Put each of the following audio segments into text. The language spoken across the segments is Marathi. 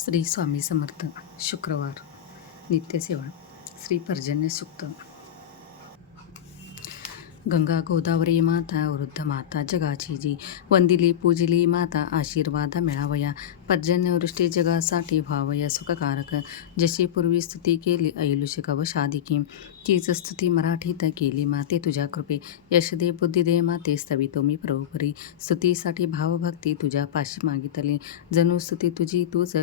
श्री स्वामी समर्थ. शुक्रवार नित्यसेवा. श्री पर्जन्य सूक्त. गंगा गोदावरी माता वृद्ध माता जगाची जी, वंदिली पूजिली माता आशीर्वाद मिळावया. पर्जन्यवृष्टी जगासाठी व्हावया सुखकारक. जशी पूर्वी स्तुती केली ऐलुष कवशाधिकी, तीच स्तुती मराठीत केली माते तुझ्या कृपे. यश दे बुद्धी दे माते स्तवितो मी प्रभुपरी. स्तुतीसाठी भावभक्ती तुझ्या पाशी मागितली, जणू स्तुती तुझी तूच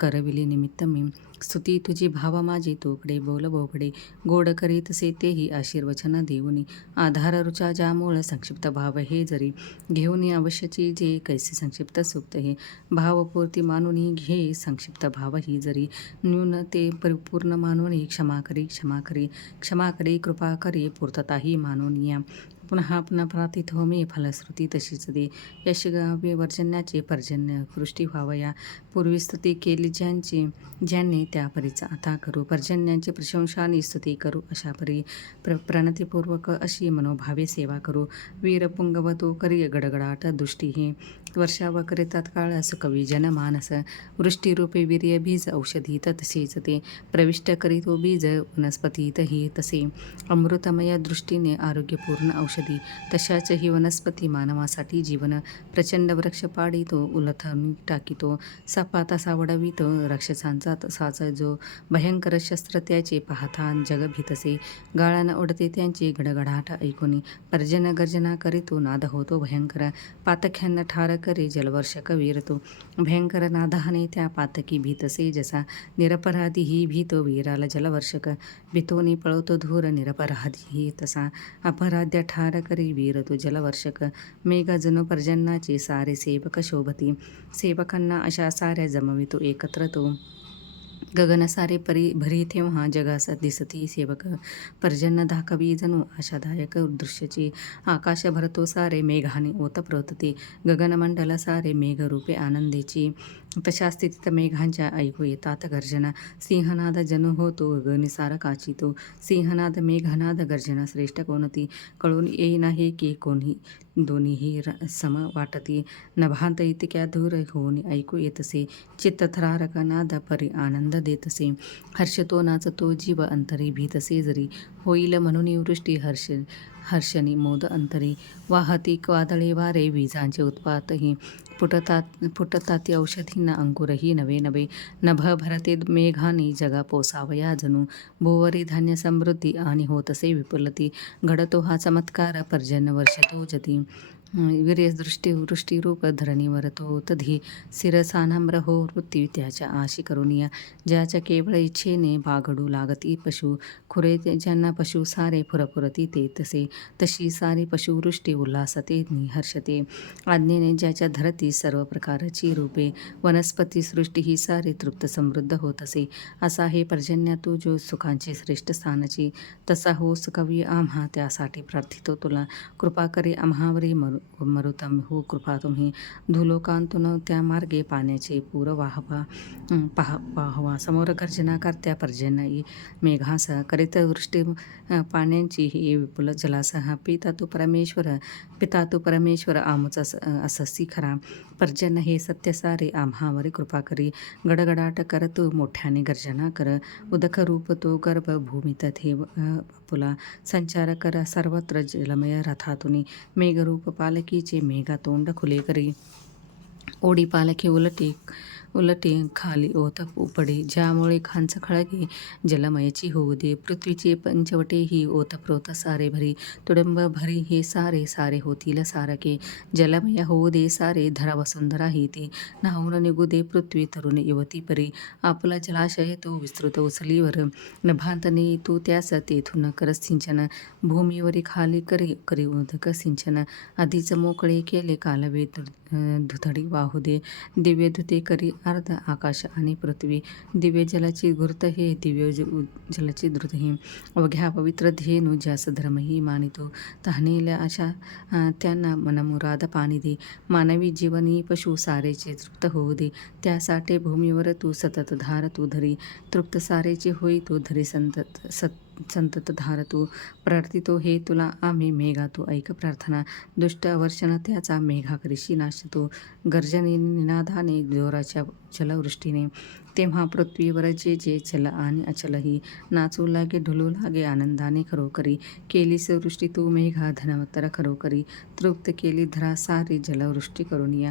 करविली निमित्त मी. स्तुती तुझी भाव माझी तोकडे बोल बोकडे, गोड करीतसे तेही आशीर्वचन देऊनी. आधार रुचा ज्यामुळ संक्षिप्त भाव हे जरी, घेऊन अवश्यची जे कैसे संक्षिप्त सूक्त हे. भावपूर्ती मानुनी घे संक्षिप्त भाव ही जरी, न्यून ते परिपूर्ण मानुनी क्षमा करी क्षमा करी क्षमा करी कृपा करी पूर्तताही मानोनिया. पुन्हा पुन्हा प्रार्थितो मी फलश्रुती तशीच दे. यश गावे वर्जन्याचे पर्जन्य वृष्टी व्हावया. पूर्वी स्तुती केली ज्यांनी त्या परीचा आता करू. पर्जन्याची प्रशंसा आणि स्तुती करू अशा परी प्रणतिपूर्वक अशी मनोभावे सेवा करू. वीर पुंगव तो करी गडगडाट दृष्टी हे, वर्षाव करे तत्काळ सुकवी जनमानस. वृष्टीरूपे वीर्य बीज औषधीत तसेच ते, प्रविष्ट करीतो बीज वनस्पतीत ही तसे. अमृतमय दृष्टीने आरोग्यपूर्ण औषधी, तशाच ही वनस्पती मानवासाठी जीवन. प्रचंड वृक्ष पाडितो उलथून टाकितो, सापा तसा वडवितो राक्षसांचा तसाच जो. भयंकर शस्त्र त्याचे पाहता जग भीतसे, गाळान उडते त्यांची गडगडाट ऐकुनी. पर्जन गर्जना करीतो नाद होतो भयंकर, पातक्यांना ठार करे जलवर्षक वीरतो. भयंकर नादाने त्या पातकी भीतसे जसा, निरपराधी ही भीतो वीराला जलवर्षक. भीतोनी पळवतो धूर निरपराधी ही तसा, अपराध्य ठार करी वीर तो जलवर्षक. मेघ जणू पर्जन्याचे सारे सेवक शोभती, सेवकांना अशा साऱ्या जमवितो एकत्र तो. गगन सारे परी भरी तेव्हा जगास दिसती सेवक, पर्जन्य दाखवी जणू आशादायक दृश्यची. आकाश भरतो सारे मेघाने ओतप्रोतते, गगनमंडल सारे मेघरूपे आनंदीची. तशा स्थितीत मेघांच्या ऐकू येतात गर्जना, सिंहनाद जणू होतो गगनिसार काचितो. सिंहनाद मेघनाद गर्जना श्रेष्ठ कोणती, कळून येईनाही की कोणी दोन्हीही सम वाटती. नभांत इतक्या दूर होऊन ऐकू येतसे, चित्त थरारक नाद परी आनंद देतसे. हर्षतो नाचतो जीव अंतरी भीतसे जरी, होईल म्हणून वृष्टी हर्षणी मोद अंतरी. वाहती वादळे वारे विजांचे उत्पातही, फुटताती औषधींना अंकुरही नवे नवे. नभ भरते मेघानी जगा पोसावया जणू, भुवरी धान्य समृद्धी आणि होतसे विपुलती. घडतो हा चमत्कार पर्जन्य वर्षतो जती, वीर्यदृष्टी वृष्टीरूप धरणीवर तो तधी. शिरसानम्र हो वृत्ती त्याच्या आशी करुनिया, ज्याच्या केवळ इच्छेने बागडू लागती पशु. खुरे ज्यांना पशु सारे फुरफुरती ते तसे, तशी सारी पशुवृष्टी उल्हासते हर्षते. आज्ञेने ज्याच्या धरती सर्व प्रकारची रूपे, वनस्पती सृष्टी ही सारी तृप्त समृद्ध होत असे. असा हे पर्जन्या तू जो सुखांची श्रेष्ठ स्थानाची, तसा हो सुखवी आम्हा त्यासाठी प्रार्थितो तुला. कृपा करे आम्हावरी मरुतम हो कृपा तुम्ही. धुलोकांतून त्या मार्गे पाण्याचे पूर वाहवा. समोर गर्जना करत्या पर्जन्यी मेघासह, करीत वृष्टी पाण्यांची ही विपुल जलासह. पिता तू परमेश्वर आमुच अससी खरा. पर्जन्य हे सत्य सारे आम्हावरी कृपा करी. गडगडाट कर तू मोठ्याने गर्जना कर, उदक रूप तो गर्भ भूमीत ठेव पुला. संचार कर सर्वत्र जलमय रथातुनी, मेघरूप पालकीचे मेघा तोंड खुले करी. ओढी पालखी उलटी खाली ओत उपडे, ज्यामुळे खांच खळगे जलमयची होऊ दे. पृथ्वीचे पंचवटे ही ओतप्रोत सारे भरी, तुडुंब भरी हे सारे सारे होतील सारखे. जलमय होऊ दे सारे धरा वसुंधरा ही ती, न्हाऊन निघू दे पृथ्वी तरुण युवती परी. आपला जलाशय तो विस्तृत उचलीवर, नभांतने तू त्यास तेथून कर सिंचन. भूमीवरी खाली करी उदक सिंचन, आधीच मोकळे केले कालवे दुथडी वाहू दे. दिव्य धुते करी अर्ध आकाश आणि पृथ्वी, दिव्य जलाची घृत हे दिव्य जलाची धृत हे. अवघ्या पवित्र धेनू ज्यास धर्मही मानितो, तहानेल्या अशा त्यांना मनमुराद पाणी दे. मानवी जीवनी पशु सारेचे तृप्त होऊ दे, त्यासाठी भूमीवर तू सतत धार तू धरी. तृप्त सारेचे होई तू धरी संतत धारतू प्रार्थितो हे तुला आम्ही मेघातू ऐक प्रार्थना दुष्ट अवर्षण त्याचा मेघा करीशी नाशतो गर्जने निनादाने जोराच्या जलवृष्टीने तेव्हा पृथ्वीवर जे जे चल आणि अचलही नाचू लागे ढुलू लागे आनंदाने खरोखरी केलीस वृष्टी तू मेघा धनवत्तर खरोखरी तृप्त केली धरा सारी जलवृष्टी करुनिया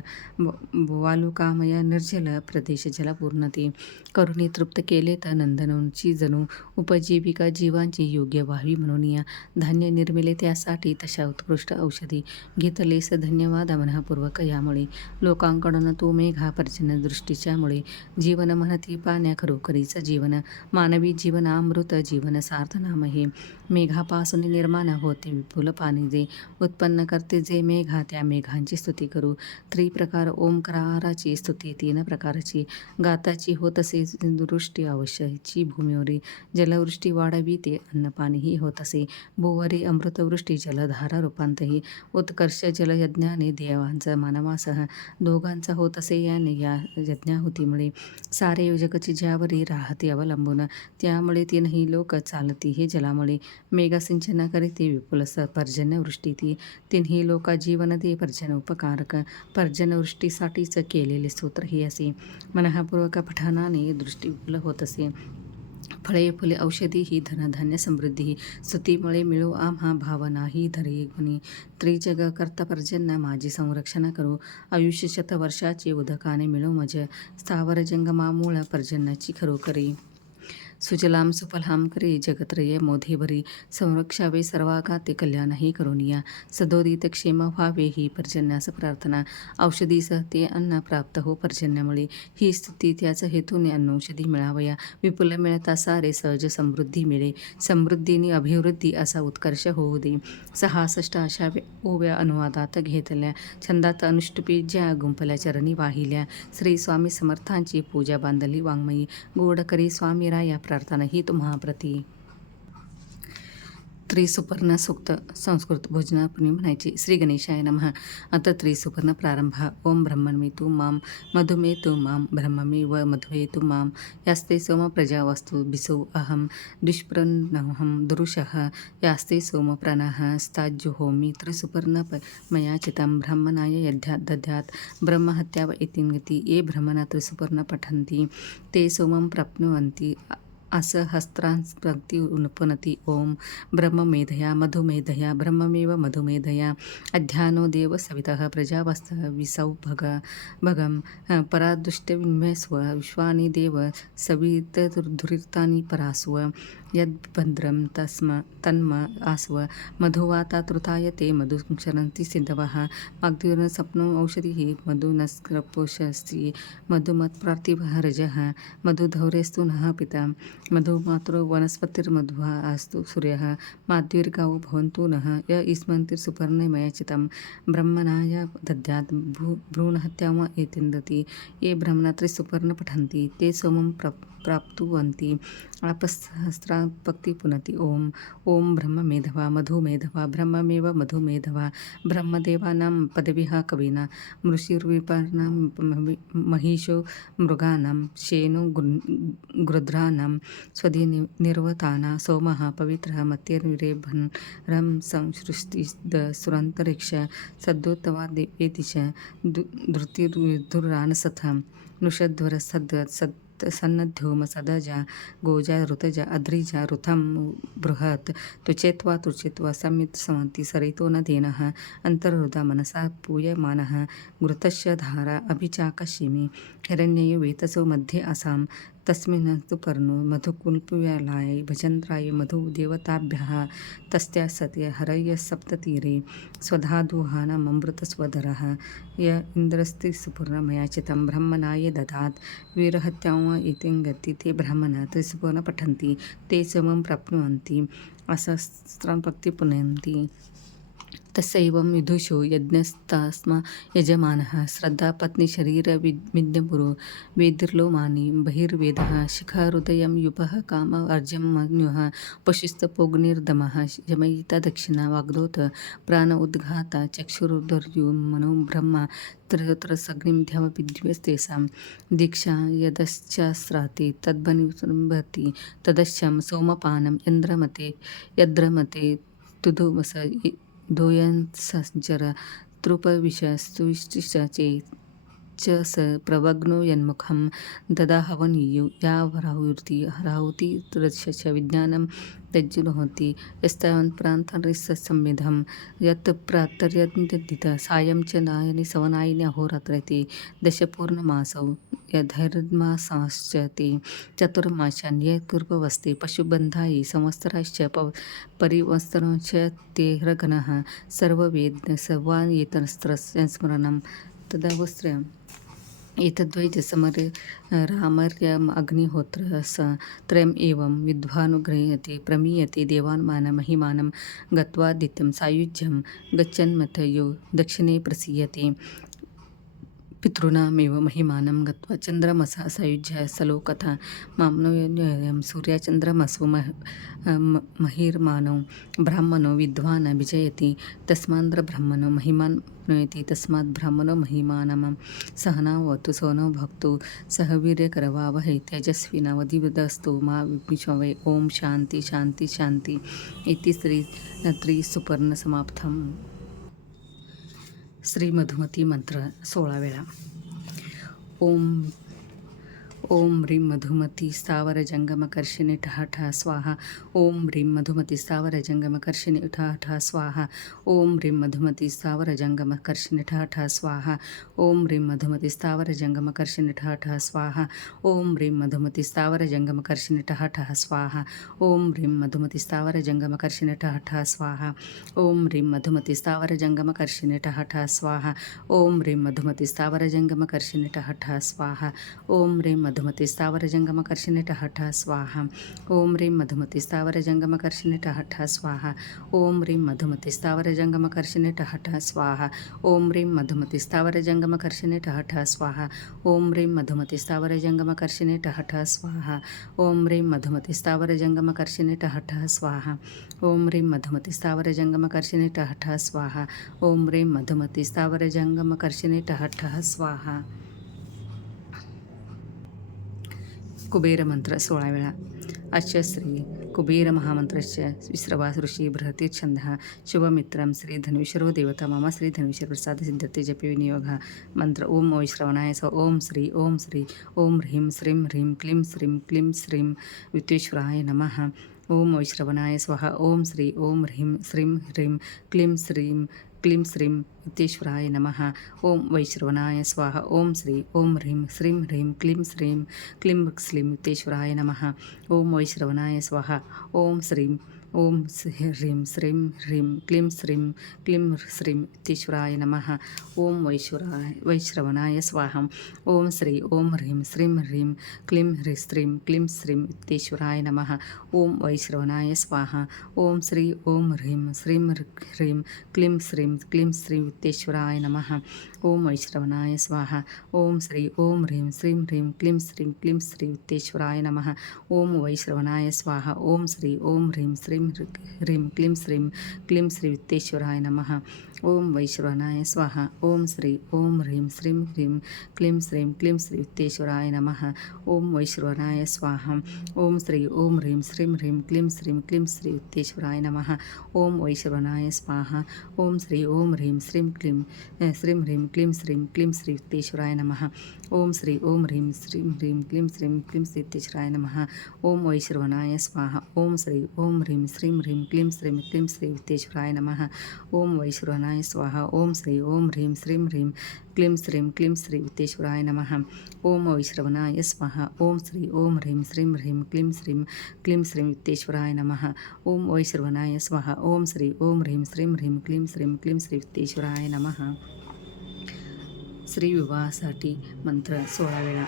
वालुकामय निर्जल प्रदेश जलपूर्णते करुणी तृप्त केले तर नंदनोंची जणू उपजीविका जीवांची योग्य व्हावी म्हणून या धान्य निर्मिले त्यासाठी तशा उत्कृष्ट औषधी घेतलेस धन्यवाद मनःपूर्वक यामुळे लोकांकडून तो मेघा पर्जन्य दृष्टीच्यामुळे जीवन म्हणती पाण्या खरोखरीचं जीवन मानवी जीवन अमृत जीवन सार्थ नाम हे मेघापासून निर्माण होते विपुल पाणी जे उत्पन्न करते जे मेघा त्या मेघांची स्तुती करू त्रिप्रकार ओंकाराची स्तुती 3 प्रकारची गाताची होत असे वृष्टी अवश्यची भूमीवरी जलवृष्टी वाढवी ते अन्नपाणीही होत असे भूवरी अमृतवृष्टी जलधारा रूपांतही उत्कर्ष जलयज्ञाने देवांचा मानवासह दोघांचा होत असे याने या यज्ञाहुतीमुळे सारे जगची ज्यावरी राहते अवलंबून त्यामुळे 3ही लोक चालती हे जलामुळे मेघसिंचन करीते विपुल पर्जन्य वृष्टी ती 3ही लोका जीवन दे पर्जन्य उपकारक पर्जन्यवृष्टीसाठीच केलेले स्तोत्र हे असे मनःपूर्वक पठणाने दृष्टी विपुल होत असे फळे फुले औषधी ही धनधान्य समृद्धी ही स्तुतीमुळे मिळो आम्हा भावना ही धरे गुणी त्रिजग करता पर्जन्य माझी संरक्षण करू आयुष्य शतवर्षाचे उदकाने मिळो मज स्थावर जंगमा मूळ पर्जन्याची खरोखरी सुजलाम सुफलाम करे जगत्रय मोधे भरी संरक्षावे सर्वाघाते कल्याणही करुनिया सदोदित क्षेम व्हावे ही पर्जन्यास प्रार्थना औषधीस ते अन्न प्राप्त हो पर्जन्यामुळे ही स्तुती त्याच हेतूने अन्नौषधी मिळावया विपुल मिळता सारे सहज समृद्धी मिळे समृद्धीने अभिवृद्धी असा उत्कर्ष होऊ दे 66 अशा ओव्या अनुवादात घेतल्या छंदात अनुष्टुपी ज्या गुंफल्या चरणी वाहिल्या श्री स्वामी समर्थांची पूजा बांधली वाङ्मयी गोड करी स्वामी राया प्रार्थना ही तुम्हाप्रती त्रिसुपर्ण सूक्त संस्कृत भोजनापूर्वी म्हणायची. श्री गणेशाय नमः. अथ त्रिसुपर्ण प्रारंभ. ओम ब्रह्ममेतु माम मधुमेतु माम ब्रह्ममे व मधुमेतु माम यास्ते सोम प्रजावस्तु बिसौ अहम दुष्प्रणहम दुरुषः यास्ते सोम प्रणः स्ताज्जुहोमि त्रिसुपर्ण मया चितं ब्रह्मणाय यद्यात् दद्यात् ब्रह्महत्या व इतिंगति ये ब्रह्मणा त्रिसुपर्ण पठन्ति ते सोमं प्राप्नुवन्ति असहस्रांस्प्रति उपनति ओम ब्रह्ममेधया मधुमेधया ब्रह्ममेव मधुमेधया अध्यानो देव सवितः प्रजावस्तः भगम परादुष्टविन्वस्व विश्वानि देव सवितधुरितानि परास्व यद्भद्रं तन्म आस्व मधुवाता तृताय ते मधुक्षरन्ति सिन्धवः वाग्दीर्न सप्नो औषधिः मधुनस्कृपोषस्ति मधुमत्प्रार्तिभः रजः मधुधौरेस्तु नः पिता मधुमातरो वनस्पतिर्मध्वा अस्तु सूर्यः माद्वीर्गावो भवन्तु नः य ईस्मन्तिर्सुपर्णमयचितं ब्रह्मणाय दद्यात् भ्रूणहत्याम एतिन्दति ये ब्रह्मणा त्रिसुपर्ण पठन्ति ते सोमं प्राप्नुवन्ति आपसहस्रापक्ति पुनति ओम ओम ब्रह्ममेधवा मधुमेधवा ब्रह्ममेव मधुमेधवा ब्रह्मदेवानां पदविः कवीना मृषिर्विपर्णां महिषो मृगाणां शेनो गृध्राणां स्वधि निर्वताना सोमः पवित्रः मत्यर्विरेभरं संसृष्टिदसुरान्तरिक्ष सद्योतवा देवेदिश धृतिर्विधुरानसथं नृषध्वर सन्नध्योम सदजा गोजा ऋतजा अद्रिजा ऋथं बृहत् तुचेत्वा समित समन्ति सरितो न धेनः अन्तर्हृदा मनसा पूयमानः घृतस्य धारा अभिचाकशिमि हिरण्ययो वेतसो मध्ये असां तस्मिन् पर्णो मधुकुल्पव्यालाय भजन्त्राय मधुदेवताभ्यः तस्या सत्य हरय सप्ततीरे स्वधादुहानमृतस्वधरः य इन्द्रस्त्रिसुपर्णमयाचितं ब्रह्मणाय ददात् वीरहत्यां इतिंगति ते ब्रह्मणा त्रिसुपर्ण पठन्ति ते समं प्राप्नुवन्ति असहस्रां भक्ति पुनन्ति तस्यैवं विदुषो यज्ञस्तस्मा यजमानः श्रद्धा पत्नी शरीर विद्यपुरो वेदिर्लोमानि बहिर्वेदः शिखाहृदयं युपः काम अर्जं मन्युः पशुस्तपोग्निर्दमः शमयिता दक्षिणा वाग्दोत प्राण उद्घाता चक्षुरुदर्यो मनो ब्रह्मा त्रयोत्रसग्निं ध्यावपिद्यस्तेषां दीक्षा यदश्चास्त्राते तद्बनिबति तदश्चं सोमपानं यद्रमते तुधुमस दोयंसंचर तृपविशस्तुष्टिश्चे च स प्रवग्नो यन्मुखं ददाहवनीयो या राहुति तदस्य विज्ञानं तज्जुहोति यस्तावन्प्रान्तरिसंविधं यत् प्रातर्यन्दित सायं च नायनि सवनायिनि अहोरात्रैति दशपूर्णमासौ यधर्मासाश्च ते चतुर्माशान् ये कुर्वस्ते पशुबन्धायि संवत्सराश्च परिवत्सराश्च ते रगणः सर्ववेद सर्वान्येतस्त्रस्मरणं तदावस्त्रयम् एतद्वै समरे रामर्यम् अग्निहोत्र स त्रयम् एवं विद्वानुगृह्यते प्रमीयते देवान्मानं महिमानं गत्वादित्यं सायुज्यं गच्छन्मथयो दक्षिणे प्रसीयते पितॄणामेव महिमानं गत्वा चन्द्रमसः सायुज्य सलोकथा माम्नोऽयं सूर्यचन्द्रमसो महिर्मानो ब्राह्मणो विद्वान् विजयति तस्मान्द्रब्रह्मणो महिमान् प्नोयति तस्मात् ब्राह्मणो महिमानं सहनावतु सोनो भक्तु सह वीर्यकरवावहै तेजस्विनावधिवदस्तु मा विद्विषावहै ओम शांति शांति शांति इति श्री त्रिसुपर्णसमाप्तम्. श्री मधुमती मंत्र 16 वेळा. ओम ह्रीं मधुमती स्थावर जंगमकर्षिणी ठः ठः स्वाहा. ओम ह्रीं मधुमती स्थावर जंगमकर्षिणी ठः ठः स्वाहा. ओम ह्रीं मधुमती स्थावर जंगमकर्षिणी ठः ठः स्वाहा. ओम ह्रीं मधुमती स्थावर जंगमकर्षिणी ठः ठः स्वाहा. ओम ह्रीं मधुमती स्थावर जंगमकर्षिणी ठः ठः स्वाहा. ओम ह्रीं मधुमती स्थावर जंगमकर्षिणी ठः ठः स्वाहा. ओम ह्रीं मधुमती स्थावर जंगमकर्षिणी ठः ठः स्वाहा. ओम ह्रीं मधुमती स्थावर जंगमकर्षिणी ठः ठः स्वाहा. ओम ह्रीं मधुमती स्थावर जंगमकर्षिणी ठः ठः स्वाहा. ओम ह्रीं मधुमती स्थावर जंगमकर्षिणी ठः ठः स्वाहा. ओम ह्रीं मधुमती स्थावर जंगमकर्षिणी ठः ठः स्वाहा. ओम ह्रीं मधुमती स्थावर जंगमकर्षिणी ठः ठः स्वाहा. ओम ह्रीं मधुमती स्थावर जंगमकर्षिणी ठः ठः स्वाहा. ओम ह्रीं मधुमती स्थावर जंगमकर्षिणी ठः ठः स्वाहा. ओम ह्रीं मधुमती स्थावर जंगमकर्षिणी ठः ठः स्वाहा. ओम ह्रीं मधुमती स्थावर जंगमकर्षिणी ठः ठः स्वाहा. कुबेर मंत्र 16 वेळा. अस्य श्री कुबेर महामंत्रस्य विश्रवा ऋषी बृहती छंदः शुभमित्रं श्री धन्वीश्वरो देवता मम श्री धन्वीश्वर प्रसाद सिद्धते जपे विनियोगः. मंत्र ओम वैश्रवणाय स ओम श्री ओम ह्रीं श्रीं ह्रीं क्लीं श्रीं वित्तेश्वराय नमः. ओम वैश्रवणाय स्वाहा. ओम श्री ओम ह्रीं श्रीं ह्रीं क्लीं श्रीं वित्तेश्वराय नमः. ओम वैश्रवणाय स्वाहा. ओम श्री ओम ह्रीं श्रीं ह्रीं क्लीं श्रीं वित्तेश्वराय नमः. ओम वैश्रवणाय स्वाहा. ओम श्रीं ओम ह्रीं श्रीं ह्रीं क्लीं श्रीं वित्तेश्वराय नमः. ओम वैश्रवणाय स्वाहा. ओम श्री ओम ह्रीं श्रीं ह्रीं क्लीं श्रीं वित्तेश्वराय नमः. ओम वैश्रवणाय स्वाहा. ओम श्री ओम ह्रीं श्रीं ह्रीं क्लीं श्रीं वित्तेश्वराय नमः. ओम वैश्रवणाय स्वाहा. ओम श्री ओम ह्रीं श्रीं ह्रीं क्लीं श्रीं वित्तेश्वराय नमः. ओम वैश्रवणाय स्वाहा. ओम श्री ओम ह्रीं श्रीं ह्रीं क्लीं श्रीं वित्तेश्वराय नमः. ओम वैश्रवणाय स्वाहा. ओम श्री ओम ह्रीं श्रीं ह्रीं क्लीं श्रीं वित्तेश्वराय नमः. ओम वैश्रवणाय स्वाहा. ओम श्री ओम ह्रीं श्रीं ह्रीं क्लीं श्रीं वित्तेश्वराय नमः. ओम वैश्रवणाय स्वाहा. ओम श्री ओम ह्रीं श्रीं ह्रीं क्लीं श्रीं वित्तेश्वराय नमः. ओम श्री ओम ह्रीं श्रीं ह्रीं क्लीं श्रीं वित्तेश्वराय नमः. ओम वैश्रवणाय स्वाहा. ओम श्री ओम ह्रीं श्रीं ह्रीं क्लीं श्रीं वित्तेश्वराय नमः. ओम वैश्रवणाय स्वाहा. ओम श्री ओम ह्रीं श्रीं ह्रीं क्लीं श्रीं वित्तेश्वराय नमः. ओम वैश्रवणाय स्वाहा. ओम श्री ओम ह्रीं श्रीं ह्रीं क्लीं श्रीं वित्तेश्वराय नमः. ओम वैश्रवणाय स्वाहा. ओम श्री ओम ह्रीं श्रीं ह्रीं क्लीं श्रीं वित्तेश्वराय नमः. श्री विवाहासाठी मंत्र 16 वेळा.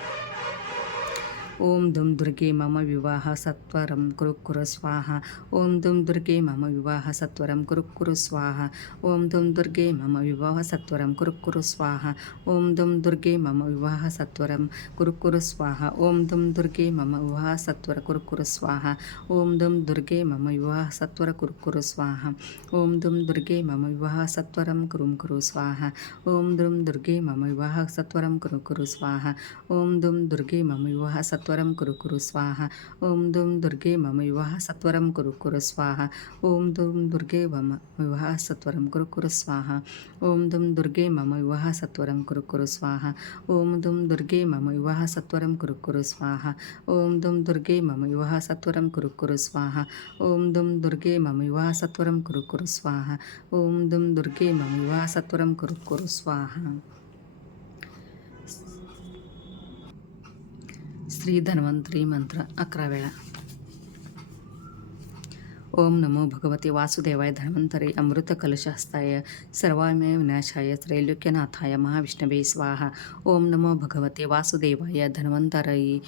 ओम दुम दुर्गे मम विवाह सत्वरं कुरु कुरु स्वाहा. ओम दुम दुर्गे मम विवाह सत्वरं कुरु कुरु स्वाहा. ओम दुम दुर्गे मम विवाह सत्वरं कुरु कुरु स्वाहा. ओम दुम दुर्गे मम विवाह सत्वरं कुरु कुरु स्वाहा. ओम दुम दुर्गे मम विवाह सत्वर कुरु कुरु स्वाहा. ओम दुम दुर्गे मम विवाह सत्वर कुरु कुरु स्वाहा. ओम दुम दुर्गे मम विवाह सत्वरं कुरुं कुरु स्वाहा. ओम दुम दुर्गे मम विवाह सत्वरं कुरु कुरु स्वाहा. ओम दुम दुर्गे मम विवाह सत्वरं कुरु कुरु स्वाहा. ओम दुम दुर्गे मम विवाह सत्वरं कुरु कुरु स्वाहा. ओम दुम दुर्गे मम विवाह सत्वरं कुरु कुरु स्वाहा. ओम दुम दुर्गे मम विवाह सत्वरं कुरु कुरु स्वाहा. ओम दुम दुर्गे मम विवाह सत्वरं कुरु कुरु स्वाहा. ओम दुम दुर्गे मम विवाह सत्वरं कुरु कुरु स्वाहा. ओम दुम दुर्गे मम विवाह सत्वरं कुरु कुरु स्वाहा. ओम दुम दुर्गे मम विवाह सत्वरं कुरु कुरु स्वाहा. श्री धन्वंतरी मंत्र 11 वेळा. ओम नमो भगवते वासुदेवाय धन्वंतरे अमृत कलशहस्ताय सर्वामय विनाशाय त्रैलोक्यनाथाय महाविष्णवे स्वाहा. ओम नमो भगवते वासुदेवाय धन्वंतरे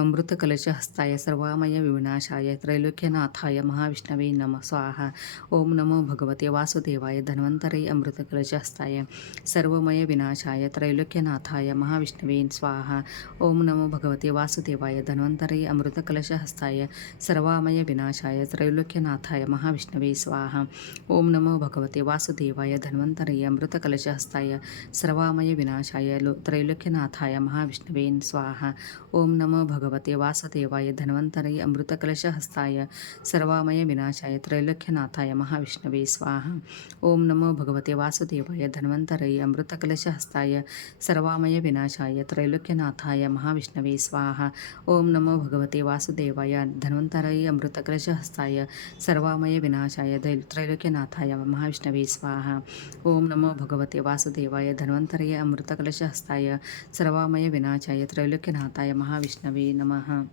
अमृत कलशहस्ताय सर्वामय विनाशाय त्रैलोक्यनाथाय महाविष्णवे नमः स्वाहा. ओम नमो भगवते वासुदेवाय धन्वंतरे अमृत कलशहस्ताय सर्वमय विनाशाय त्रैलोक्यनाथाय महाविष्णवे स्वाहा. ओम नमो भगवते वासुदेवाय धन्वंतरे अमृत कलशहस्ताय सर्वामय विनाशाय त्रैलोक्यनाथाय महाविष्णवे स्वाहा. ओम नमो भगवते वासुदेवाय धन्वंतरे अमृत कलशहस्ताय सर्वामय विनाशाय त्रैलोक्यनाथाय महाविष्णवे स्वाहा. ओम नमो भगवते वासुदेवाय धन्वंतरे अमृत कलशहस्ताय सर्वामय विनाशाय त्रैलोक्यनाथाय महाविष्णवे स्वाहा. ओम नमो भगवते वासुदेवाय धन्वंतरे अमृत कलशहस्ताय सर्वामय विनाशाय त्रैलोक्यनाथाय महाविष्णवे स्वाहा. ओम नमो भगवते वासुदेवाय धन्वंतरे अमृत कलशहस्ताय सर्वामय विनाशाय त्रैलोक्यनाथाय महाविष्णवे स्वाहा. ओम नमो भगवते वासुदेवाय धन्वंतरे अमृत कलशहस्ताय सर्वामय विनाशाय त्रैलोक्यनाथाय महाविष्णवे नमः.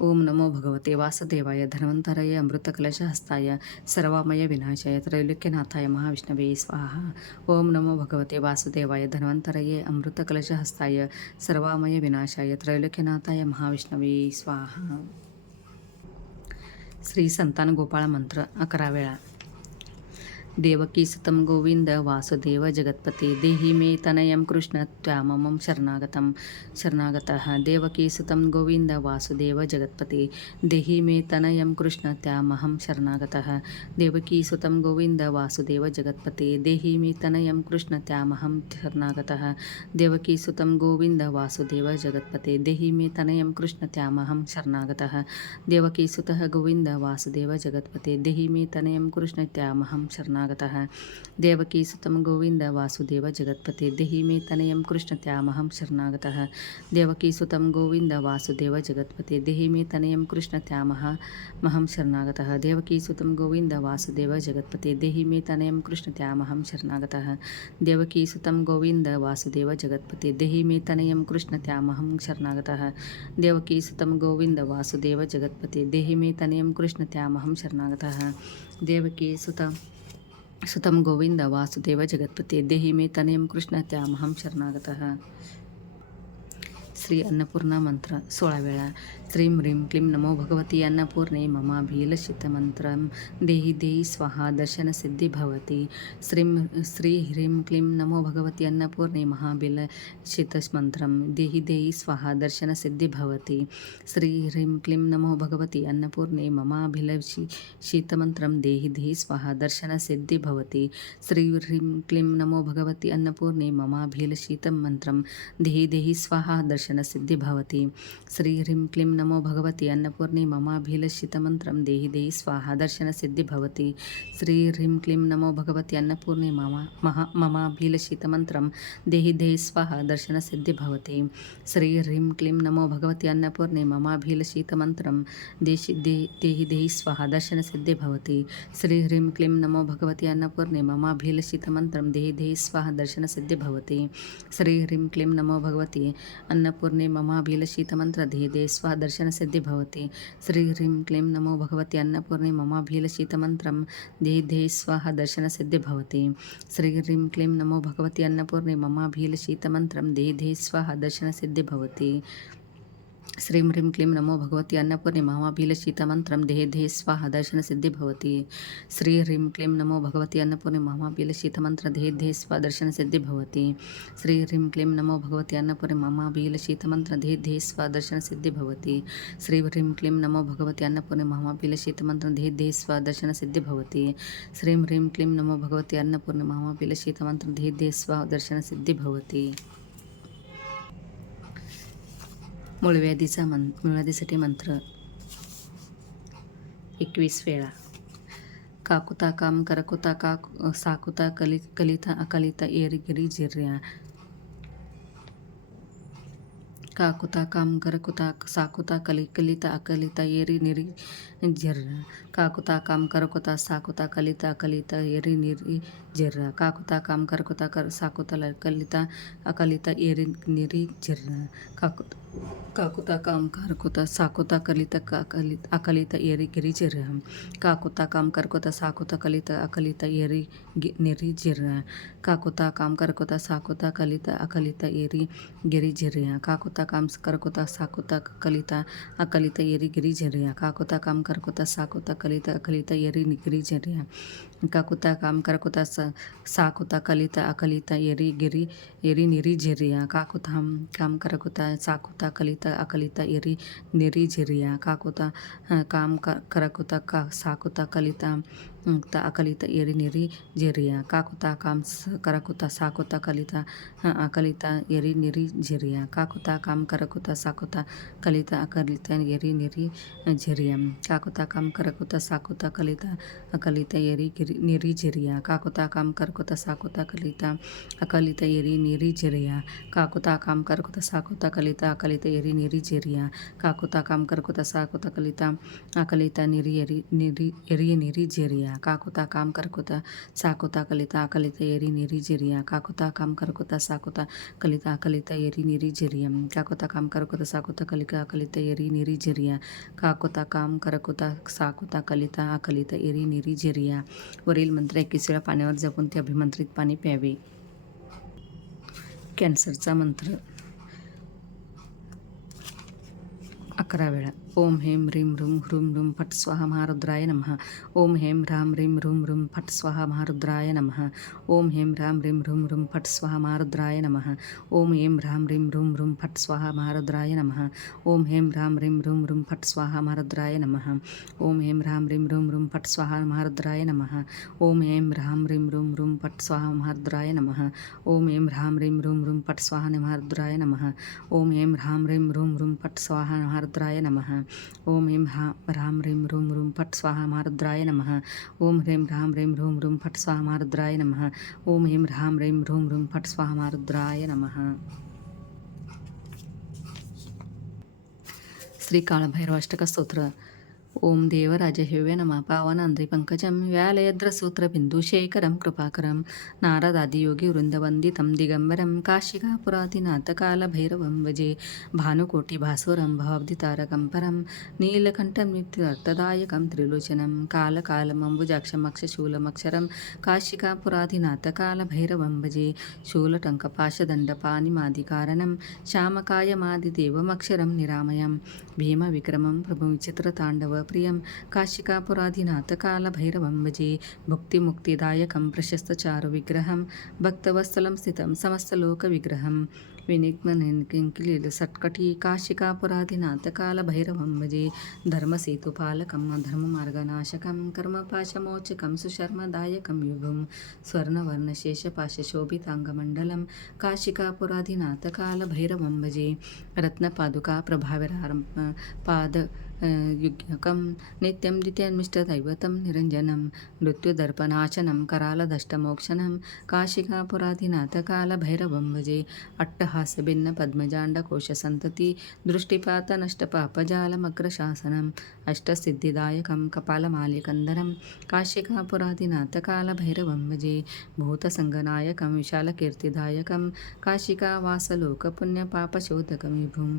ओम नमो भगवते वासुदेवाय धन्वंतरे अमृत कलशहस्ताय सर्वामय विनाशाय त्रैलोक्यनाथाय महाविष्णवे स्वाहा. ओम नमो भगवते वासुदेवाय धन्वंतरे अमृत कलशहस्ताय सर्वामय विनाशाय त्रैलोक्यनाथाय महाविष्णवे स्वाहा. श्री संतान गोपाळ मंत्र 11 वेळा. देवकी सुतं गोविंद वासुदेव जगत्पते देहि मे तनयं कृष्ण त्वाममं शरणागतः. देवकी सुतं गोविंद वासुदेव जगत्पते देहि मे तनयं कृष्ण त्वामहं शरणागतः. देवकी सुतं गोविंद वासुदेव जगत्पते देहि मे तनयं कृष्ण त्वामहं शरणागतः. देवकी सुतं गोविंद वासुदेव जगत्पते देहि मे तनयं कृष्ण त्वामहं शरणागतः. देवकी सुतः गोविंद वासुदेव जगत्पते देहि मे तनयं कृष्ण त्वामहं शरणागतः. देवकी सुतं गोविंद वासुदेव जगत्पते देहि मे तनयं कृष्ण त्वामहं शरणागतः. देवकी सुतं गोविंद वासुदेव जगत्पते देहि मे तनयं कृष्ण त्वामहं शरणागतः. देवकी सुतं गोविंद वासुदेव जगत्पते देहि मे तनयं कृष्ण त्वामहं शरणागतः. देवकी सुतं गोविंद वासुदेव जगत्पते देहि मे तनयं कृष्ण त्वामहं शरणागतः. देवकी सुतं गोविंद वासुदेव जगत्पते देहि मे तनयं कृष्ण त्वामहं शरणागतः. देवकी सुतं गोविंद वासुदेव जगत्पते देहि मे तनयं कृष्ण त्वामहं शरणागतः. श्री अन्नपूर्णा मंत्र 16 वेळा. श्रीं ह्रीं क्लीं नमो भगवती अन्नपूर्णे ममाभिलषितमन्त्रं देहि देहि स्वाहा दर्शनसिद्धि भवति. श्री ह्रीं क्लीं नमो भगवती अन्नपूर्णे महाभिलषितमन्त्रं देहि देहि स्वाहा दर्शनसिद्धि भवति. श्री ह्रीं क्लीं नमो भगवती अन्नपूर्णे ममाभिलषितमन्त्रं देहि देहि स्वाहा दर्शनसिद्धि भवति. श्री ह्रीं क्लीं नमो भगवती अन्नपूर्णे ममाभिलषितमन्त्रं देहि देहि स्वाहा दर्शनसिद्धि भवति. श्री ह्रीं क्लीं नमो भगवती अन्नपूर्णे ममाभिलषितमन्त्रं देहि देहि स्वाहा दर्शनसिद्धि भवति. श्री ह्रीं क्लीं नमो भगवती अन्नपूर्णे ममाभिलषितमन्त्रं देहि देहि स्वाहा दर्शनसिद्धि भवति. श्री ह्रीं क्लीं नमो भगवती अन्नपूर्णे ममाभिलषितमन्त्रं देहि देहि स्वाहा दर्शनसिद्धि भवति. श्री ह्रीं क्लीं नमो भगवती अन्नपूर्णे ममाभिलषितमन्त्रं देहि देहि स्वाहा दर्शनसिद्धि भवति. श्री ह्रीं क्लीं नमो भगवती अन्नपूर्णे ममाभिलषितमन्त्रं देहि देहि स्वाहा दर्शनसिद्धि भवति. श्री ह्रीं क्लीं नमो भगवती अन्नपूर्णे ममाभिलषितमन्त्रं देहि देहि स्वाहा दर्शनसिद्धि भवति. श्री ह्रीं क्लीं नमो भगवती अन्नपूर्णे ममाभिलषितमन्त्रं देहि देहि स्वाहा दर्शनसिद्धि भवति. श्रीं ह्रीं क्लीं नमो भगवती अन्नपूर्णे महामाभिलषितमन्त्रं देहे देहे स्वाहा दर्शनसिद्धिः भवति। श्रीं ह्रीं क्लीं नमो भगवती अन्नपूर्णे महामाभिलषितमन्त्रं देहे देहे स्वाहा दर्शनसिद्धिः भवति। श्रीं ह्रीं क्लीं नमो भगवती अन्नपूर्णे महामाभिलषितमन्त्रं देहे देहे स्वाहा दर्शनसिद्धिः भवति। श्रीं ह्रीं क्लीं नमो भगवती अन्नपूर्णे महामाभिलषितमन्त्रं देहे देहे स्वाहा दर्शनसिद्धिः भवति। श्रीं ह्रीं क्लीं नमो भगवती अन्नपूर्णे महामाभिलषितमन्त्रं देहे देहे स्वाहा दर्शनसिद्धिः भवति। मूळव्याधीसाठी मंत्र 21 वेळा. काकुता काम करकुता साकुता कलिता अकलिता एरिगिरी जिर्या. काकुता काम करकुता साकुता कलिता अकलिता एरी निरी जिर्रा. काकुता काम करकुता साकुता कलिता अकलिता एरी निरी जिर्रा. काकुता काम करकुता साकुता कलिता अकलिता एरी निरी जिर्रा. काकुता काम करकुता साकुता कलिता अकलिता एरी गिरी जिर्रा. काकुता काम करकुता साकुता कलिता अकलिता एरी निरी जिर्रा. काकुता काम करकुता साकुता कलिता अकलिता एरी गिरी जिर्रा. काकुता काम करकुता साकुता कलिता अकलिता एरी गिरी जिर्रा. काकुता काम करकुता साकुता कलिता अकलिता एरी गिरी जिर्रा. काकुता काम करकुता साकुता कलिता अकलिता एरी निरी जिर्रा. काकुता काम करकुता साकुता कलिता अकलिता एरी निरी जिर्रा. काकुता काम करकुता साकुता कलिता अकलिता एरी निरी जिर्रा. काकुता काम करकुता साकुता कलिता अकलिता एरी निरी जिर्रा. काकुता काम करकुता साकुता कलिता अकलिता एरी निरी जिर्रा. काकुता काम करकुता साकुता कलिता अकलिता एरी निरी जिर्रा. काकुता काम करकुता साकुता कलिता अकलिता एरी निरी जिर्रा. काकुता काम करकुता साकुता कलिता अकलिता एरी निरी जिर्रा. काकुता काम करकुता साकुता कलिता अकलिता एरी निरी जिर्रा. काकुता काम करकुता साकुता कलिता अकलिता एरी निरी जिर्रा. काकुता काम करकुता साकुता कलिता अकलिता एरी निरी जिर्रा. काकुता काम करकुता साकुता कलिता अकलिता एरी निरी जिर्रा. काकुता काम करकुता साकुता कलिता अकलिता एरी निरी जिर्रा. वरील मंत्र 21 वेळा पाण्यावर जपून ते अभिमंत्रित पाणी प्यावे. कॅन्सरचा मंत्र 11 वेळा. ओम हेम ह्रीं ह्रूं ह्रूं ह्रूं फट स्वाहा महारुद्राय नमः. ओम हेम ह्रां ह्रीं ह्रूं ह्रूं फट स्वाहा महारुद्राय नमः. ओम हेम ह्रां ह्रीं ह्रूं ह्रूं फट स्वाहा महारुद्राय नमः. ओम हेम ह्रां ह्रीं ह्रूं ह्रूं फट स्वाहा महारुद्राय नमः. ओम हेम ह्रां ह्रीं ह्रूं ह्रूं फट स्वाहा महारुद्राय नमः. ओम हेम ह्रां ह्रीं ह्रूं ह्रूं फट स्वाहा महारुद्राय नमः. ओम हेम ह्रां ह्रीं ह्रूं ह्रूं फट स्वाहा महारुद्राय नमः. ओम हेम ह्रां ह्रीं ह्रूं ह्रूं फट स्वाहा महारुद्राय नमः. ओम हेम ह्रां ह्रीं ह्रूं ह्रूं फट स्वाहा महारुद्राय नमः. ओम हेम ह्रां ह्रीं ह्रूं ह्रूं फट स्वाहा महारुद्राय नमः. ओम ह्रीं ह्रां ह्रीं ह्रूं ह्रूं फट स्वाहा महारुद्राय नमः. ओम हेम ह्रां ह्रीं ह्रूं ह्रूं फट स्वाहा महारुद्राय नमः. श्री काळभैरवाष्टक स्तोत्र. ओम देवराजहेव्य नमः. पावनांद्रि पंकजं व्यालयद्रसूत्रबिन्दुशेखरं कृपाकरं नारदादियोगिवृन्दवन्दितं दिगम्बरं काशिकापुराधिनाथकालभैरवं भजे. भानुकोटिभास्वरं भवाब्धितारकं परं नीलकण्ठं नित्यर्थदायकं त्रिलोचनं कालकालमम्बुजाक्षमक्षशूलमक्षरं काशिकापुराधिनाथकालभैरवं भजे. शूलटङ्कपाशदण्डपाणिमादिकारणं श्यामकायमादिदेवमक्षरं निरामयं भीमविक्रमं प्रभुविचित्रताण्डवप्रियं काशिकापुराधिनाथकालभैरवं भजे. भुक्तिमुक्तिदायकं प्रशस्तचारुविग्रहं भक्तवत्सलं स्थितं समस्तलोकविग्रहं विनिग्मनिकिलीलसत्कटी काशिकापुराधिनाथकालभैरवं भजे. धर्मसेतुपालकं धर्ममार्गनाशकं कर्मपाशमोचकं सुशर्मदायकं विभुं स्वर्णवर्णशेषपाशशोभिताङ्गमण्डलं काशिकापुराधिनाथकालभैरवं भजे. रत्नपादुका प्रभाविरारं पादयुग्यकं नित्यं द्वितीयमिष्टदैवतं निरञ्जनं मृत्युदर्पनाशनं करालदष्टमोक्षणं काशिकापुराधिनाथकालभैरवं भजे. अट्टहास्यभिन्नपद्मजाण्डकोशसन्तति दृष्टिपातनष्टपापजालमग्रशासनम् अष्टसिद्धिदायकं कपालमालिकन्धरं काशिकापुराधिनाथकालभैरवं भजे. भूतसङ्गनायकं विशालकीर्तिदायकं काशिकावासलोकपुण्यपापशोधकं विभुं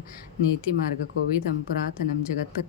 नीतिमार्गकोविदं पुरातनं जगत्पति